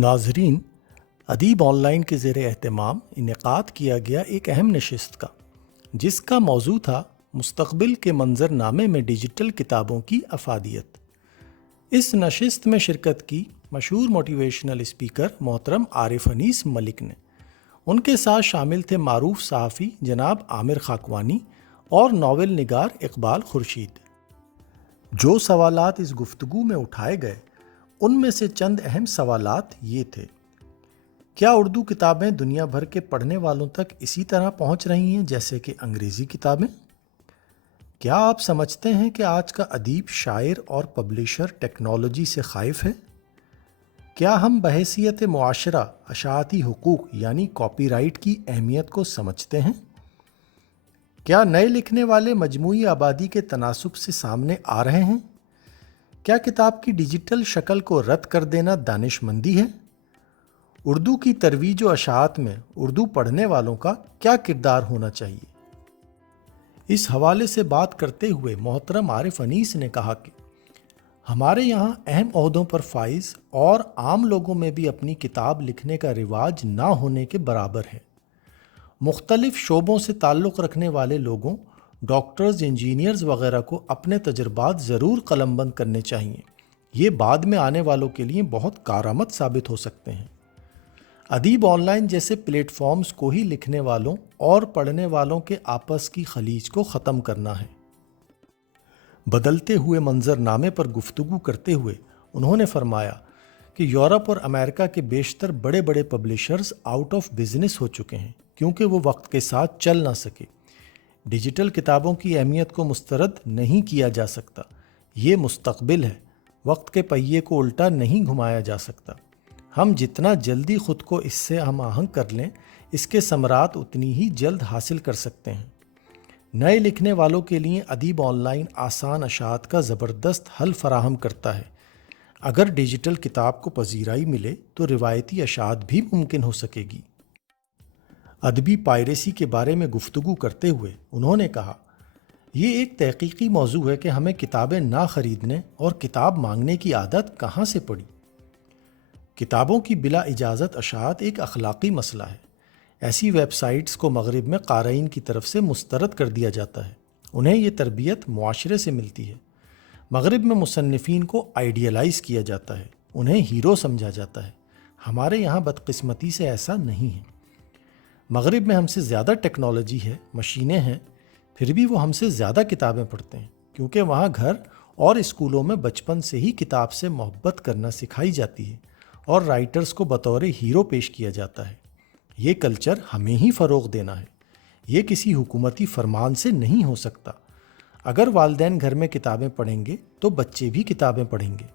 नाजरीन, अदीब ऑनलाइन के ज़ेर एहतमाम इनेकाद किया गया एक अहम नशिस्त का, जिसका मौजू था मुस्तक़बिल के मंजरनामे में डिजिटल किताबों की अफादियत। इस नशिस्त में शिरकत की मशहूर मोटिवेशनल स्पीकर मोहतरम आरिफ अनीस मलिक ने। उनके साथ शामिल थे मारूफ सहाफ़ी जनाब आमिर खाकवानी और नावल निगार इकबाल खुर्शीद। जो सवालात इस गुफ्तगू में उठाए गए उनमें से चंद अहम सवालात ये थे: क्या उर्दू किताबें दुनिया भर के पढ़ने वालों तक इसी तरह पहुंच रही हैं जैसे कि अंग्रेज़ी किताबें? क्या आप समझते हैं कि आज का अदीब, शायर और पब्लिशर टेक्नोलॉजी से खाइफ है? क्या हम बहैसियत मुआशरा अशाअती हुकूक यानी कॉपीराइट की अहमियत को समझते हैं? क्या नए लिखने वाले मजमूई आबादी के तनासुब से सामने आ रहे हैं? क्या किताब की डिजिटल शक्ल को रद्द कर देना दानिशमंदी है? उर्दू की तरवीज व अशाअत में उर्दू पढ़ने वालों का क्या किरदार होना चाहिए? इस हवाले से बात करते हुए मोहतरम आरिफ अनीस ने कहा कि हमारे यहाँ अहम ओहदों पर फाइज और आम लोगों में भी अपनी किताब लिखने का रिवाज ना होने के बराबर है। मुख्तलिफ शोबों से ताल्लुक़ रखने वाले लोगों, डॉक्टर्स, इंजीनियर्स वगैरह को अपने तजुर्बात ज़रूर कलमबंद करने चाहिए। ये बाद में आने वालों के लिए बहुत कारआमद साबित हो सकते हैं। अदीब ऑनलाइन जैसे प्लेटफॉर्म्स को ही लिखने वालों और पढ़ने वालों के आपस की खलीज को ख़त्म करना है। बदलते हुए मंजरनामे पर गुफ्तगू करते हुए उन्होंने फरमाया कि यूरोप और अमेरिका के बेशतर बड़े बड़े पब्लिशर्स आउट ऑफ बिजनेस हो चुके हैं क्योंकि वो वक्त के साथ चल ना सके। डिजिटल किताबों की अहमियत को मुस्तरद नहीं किया जा सकता। ये मुस्तक़बिल है, वक्त के पहिए को उल्टा नहीं घुमाया जा सकता। हम जितना जल्दी ख़ुद को इससे हम आहंग कर लें, इसके समरात उतनी ही जल्द हासिल कर सकते हैं। नए लिखने वालों के लिए अदीब ऑनलाइन आसान अशात का ज़बरदस्त हल फराहम करता है। अगर डिजिटल किताब को पजीराई मिले तो रिवायती अशात भी मुमकिन हो सकेगी। अदबी पायरेसी के बारे में गुफ्तगू करते हुए उन्होंने कहा, ये एक तहकीकी मौजू है कि हमें किताबें ना ख़रीदने और किताब मांगने की आदत कहाँ से पड़ी। किताबों की बिला इजाज़त अशात एक अखलाक़ी मसला है। ऐसी वेबसाइट्स को मग़रिब में क़ारीन की तरफ से मुस्तरद कर दिया जाता है। उन्हें ये तरबियत मुआशरे से मिलती है। मग़रिब में मुसन्निफ़ीन को आइडियलाइज़ किया जाता है, उन्हें हीरो समझा जाता है। हमारे यहाँ बदकिस्मती से ऐसा नहीं है। मग़रिब में हमसे ज़्यादा टेक्नोलॉजी है, मशीनें हैं, फिर भी वो हमसे ज़्यादा किताबें पढ़ते हैं क्योंकि वहाँ घर और स्कूलों में बचपन से ही किताब से मोहब्बत करना सिखाई जाती है और राइटर्स को बतौर हीरो पेश किया जाता है। ये कल्चर हमें ही फ़रोग़ देना है। ये किसी हुकूमती फरमान से नहीं हो सकता। अगर वालिदैन घर में किताबें पढ़ेंगे तो बच्चे भी किताबें पढ़ेंगे।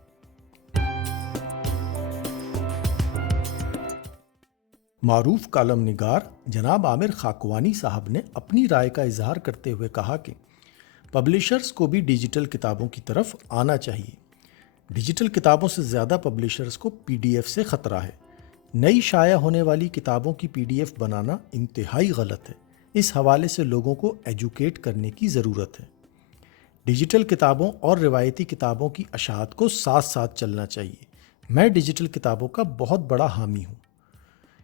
मारूफ कालम निगार जनाब आमिर खाकवानी साहब ने अपनी राय का इजहार करते हुए कहा कि पब्लिशर्स को भी डिजिटल किताबों की तरफ आना चाहिए। डिजिटल किताबों से ज़्यादा पब्लिशर्स को पीडीएफ से ख़तरा है। नई शाया होने वाली किताबों की पीडीएफ बनाना इंतहाई गलत है। इस हवाले से लोगों को एजुकेट करने की ज़रूरत है। डिजिटल किताबों और रिवायती किताबों की अशात को साथ साथ चलना चाहिए। मैं डिजिटल किताबों का बहुत बड़ा हामी हूँ।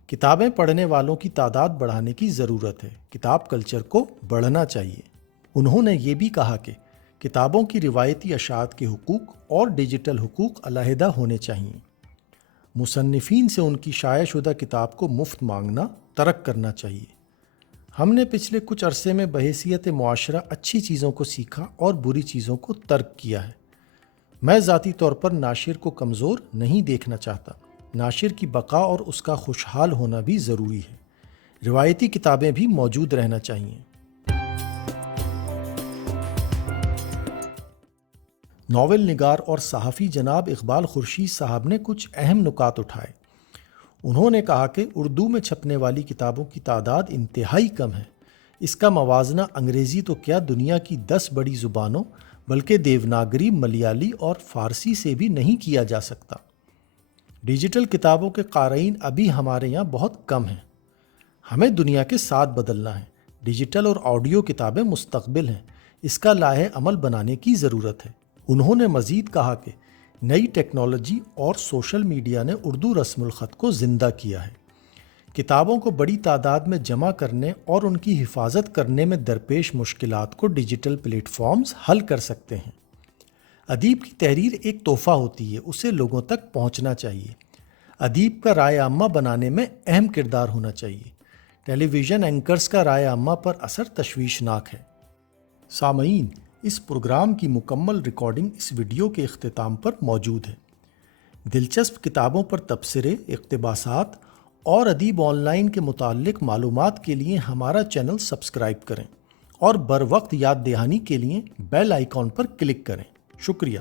किताबें पढ़ने वालों की तादाद बढ़ाने की ज़रूरत है। किताब कल्चर को बढ़ना चाहिए। उन्होंने ये भी कहा कि किताबों की रिवायती अशात के हुकूक और डिजिटल हुकूक अलहदा होने चाहिए। मुसन्निफ़ीन से उनकी शायाशुदा किताब को मुफ्त मांगना तर्क करना चाहिए। हमने पिछले कुछ अरसे में बहैसियत मुआशरा अच्छी चीज़ों को सीखा और बुरी चीज़ों को तर्क किया है। मैं ज़ाती तौर पर नाशिर को कमज़ोर नहीं देखना चाहता। नाशिर की बका और उसका खुशहाल होना भी ज़रूरी है। रिवायती किताबें भी मौजूद रहना चाहिए। नावल निगार और सहाफ़ी जनाब इकबाल खुर्शीद साहब ने कुछ अहम नुकात उठाए। उन्होंने कहा कि उर्दू में छपने वाली किताबों की तादाद इंतहाई कम है। इसका मवाजना अंग्रेज़ी तो क्या, दुनिया की 10 बड़ी ज़ुबानों बल्कि देवनागरी, मलयाली और फ़ारसी से भी नहीं किया जा सकता। डिजिटल किताबों के क़ारीन अभी हमारे यहाँ बहुत कम हैं। हमें दुनिया के साथ बदलना है। डिजिटल और ऑडियो किताबें मुस्तक़बिल हैं। इसका लाहे अमल बनाने की ज़रूरत है। उन्होंने मज़ीद कहा कि نئی ٹیکنالوجی اور سوشل میڈیا نے اردو رسم الخط کو زندہ کیا ہے۔ کتابوں کو بڑی تعداد میں جمع کرنے اور ان کی حفاظت کرنے میں درپیش مشکلات کو ڈیجیٹل پلیٹ فارمز حل کر سکتے ہیں۔ ادیب کی تحریر ایک تحفہ ہوتی ہے، اسے لوگوں تک پہنچنا چاہیے۔ ادیب کا رائے عامہ بنانے میں اہم کردار ہونا چاہیے۔ ٹیلی ویژن اینکرز کا رائے عامہ پر اثر تشویشناک ہے۔ سامعین، اس پروگرام کی مکمل ریکارڈنگ اس ویڈیو کے اختتام پر موجود ہے۔ دلچسپ کتابوں پر تبصرے، اقتباسات اور ادیب آن لائن کے متعلق معلومات کے لیے ہمارا چینل سبسکرائب کریں اور بر وقت یاد دہانی کے لیے بیل آئیکن پر کلک کریں۔ شکریہ۔